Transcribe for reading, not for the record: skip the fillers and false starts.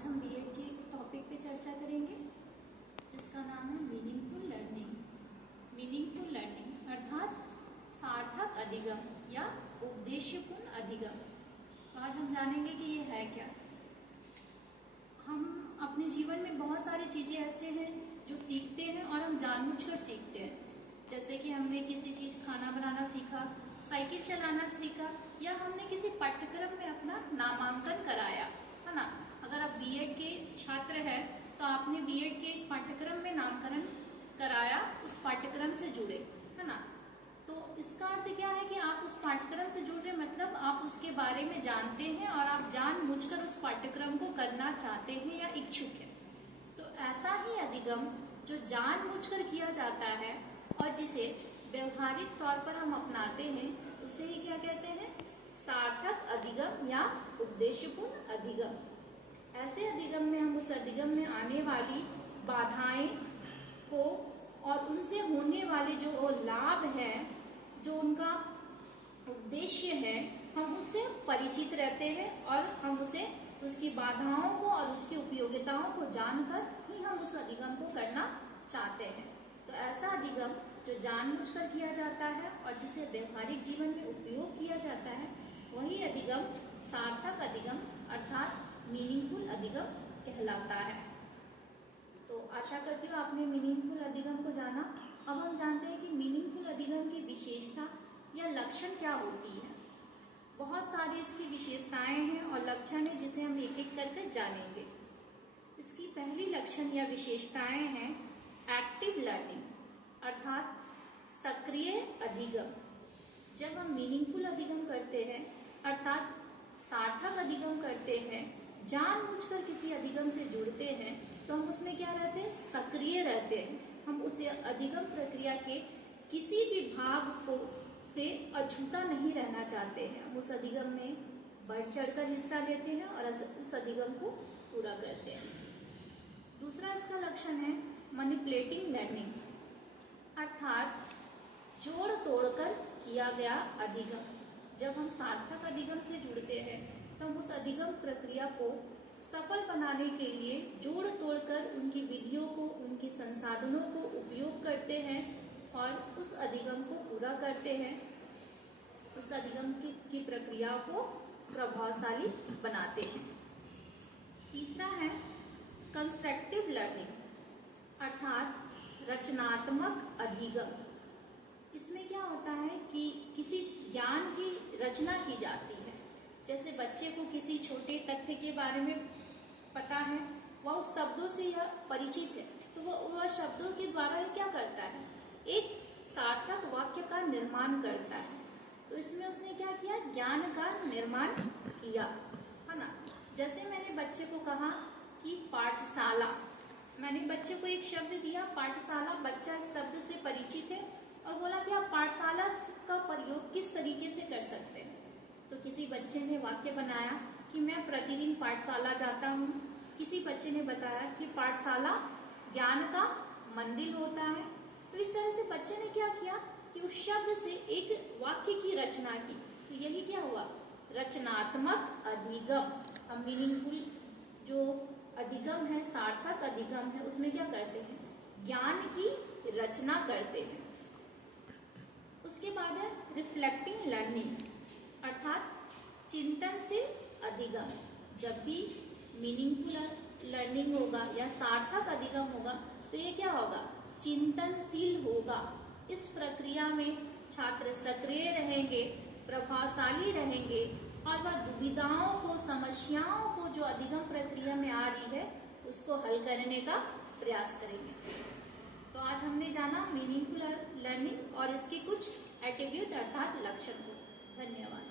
आज हम बीएड के टॉपिक पे चर्चा करेंगे जिसका नाम है मीनिंगफुल लर्निंग। मीनिंगफुल लर्निंग अर्थात सार्थक अधिगम या उद्देश्यपूर्ण अधिगम। तो आज हम जानेंगे कि ये है क्या। हम अपने जीवन में बहुत सारी चीजें ऐसे हैं जो सीखते हैं और हम जानबूझकर सीखते हैं। जैसे कि हमने किसी चीज खाना बनाना सीखा, साइकिल चलाना सीखा, या हमने किसी पाठ्यक्रम में अपना नामांकन कराया, है ना। अगर आप बीएड के छात्र हैं तो आपने बीएड के पाठ्यक्रम में नामकरण कराया, उस पाठ्यक्रम से जुड़े, है ना। तो इसका अर्थ क्या है कि आप उस पाठ्यक्रम से जुड़ रहे, मतलब आप उसके बारे में जानते हैं और आप जानबूझकर उस पाठ्यक्रम को करना चाहते हैं या इच्छुक हैं। तो ऐसा ही अधिगम जो जानबूझकर किया जाता है और जिसे व्यवहारिक तौर पर हम अपनाते हैं, उसे ही क्या कहते हैं? सार्थक अधिगम या उद्देश्यपूर्ण अधिगम। ऐसे अधिगम में हम उस अधिगम में आने वाली बाधाएं को और उनसे होने वाले जो लाभ है, जो उनका उद्देश्य है, हम उससे परिचित रहते हैं और हम उसे उसकी बाधाओं को और उसकी उपयोगिताओं को जानकर ही हम उस अधिगम को करना चाहते हैं। तो ऐसा अधिगम जो जानबूझकर किया जाता है और जिसे व्यवहारिक जीवन में उपयोग किया जाता है, वही अधिगम सार्थक अधिगम अर्थात मीनिंगफुल अधिगम कहलाता है। तो आशा करती हूँ आपने मीनिंगफुल अधिगम को जाना। अब हम जानते हैं कि मीनिंगफुल अधिगम की विशेषता या लक्षण क्या होती है। बहुत सारी इसकी विशेषताएं हैं और लक्षण है जिसे हम एक एक करके जानेंगे। इसकी पहली लक्षण या विशेषताएं हैं एक्टिव लर्निंग अर्थात सक्रिय अधिगम। जब हम मीनिंगफुल अधिगम करते हैं अर्थात सार्थक अधिगम करते हैं, जानबूझकर किसी अधिगम से जुड़ते हैं, तो हम उसमें क्या रहते हैं? सक्रिय रहते हैं। हम उस अधिगम प्रक्रिया के किसी भी भाग को से अछूता नहीं रहना चाहते हैं। हम उस अधिगम में बढ़ चढ़कर हिस्सा लेते हैं और उस अधिगम को पूरा करते हैं। दूसरा इसका लक्षण है मैनिपुलेटिंग लर्निंग अर्थात जोड़ तोड़कर किया गया अधिगम। जब हम सार्थक अधिगम से जुड़ते हैं तो हम उस अधिगम प्रक्रिया को सफल बनाने के लिए जोड़ तोड़कर उनकी विधियों को, उनके संसाधनों को उपयोग करते हैं और उस अधिगम को पूरा करते हैं। उस अधिगम की प्रक्रिया को प्रभावशाली बनाते हैं। तीसरा है कंस्ट्रक्टिव लर्निंग अर्थात रचनात्मक अधिगम। इसमें क्या होता है कि किसी ज्ञान की रचना की जाती है। जैसे बच्चे को किसी छोटे तथ्य के बारे में पता है, वह उस शब्दों से यह परिचित है, तो वह शब्दों के द्वारा ही क्या करता है? एक सार्थक वाक्य का निर्माण करता है। तो इसमें उसने क्या किया? ज्ञान का निर्माण किया, है ना। जैसे मैंने बच्चे को कहा कि पाठशाला, मैंने बच्चे को एक शब्द दिया पाठशाला, बच्चा इस शब्द से परिचित है और बोला कि आप पाठशाला का प्रयोग किस तरीके से कर सकते हैं। तो किसी बच्चे ने वाक्य बनाया कि मैं प्रतिदिन पाठशाला जाता हूँ। किसी बच्चे ने बताया कि पाठशाला ज्ञान का मंदिर होता है। तो इस तरह से बच्चे ने क्या किया कि उस शब्द से एक वाक्य की रचना की। तो यही क्या हुआ? रचनात्मक अधिगम। हम मीनिंगफुल जो अधिगम है, सार्थक अधिगम है, उसमें क्या करते हैं? ज्ञान की रचना करते हैं। उसके बाद है रिफ्लेक्टिंग लर्निंग अर्थात चिंतन से अधिगम। जब भी मीनिंगफुल लर्निंग होगा या सार्थक अधिगम होगा तो ये क्या होगा? चिंतनशील होगा। इस प्रक्रिया में छात्र सक्रिय रहेंगे, प्रभावशाली रहेंगे और वह दुविधाओं को, समस्याओं को जो अधिगम प्रक्रिया में आ रही है उसको हल करने का प्रयास करेंगे। तो आज हमने जाना मीनिंगफुल लर्निंग और इसके कुछ एट्रीब्यूट अर्थात लक्षण को। धन्यवाद।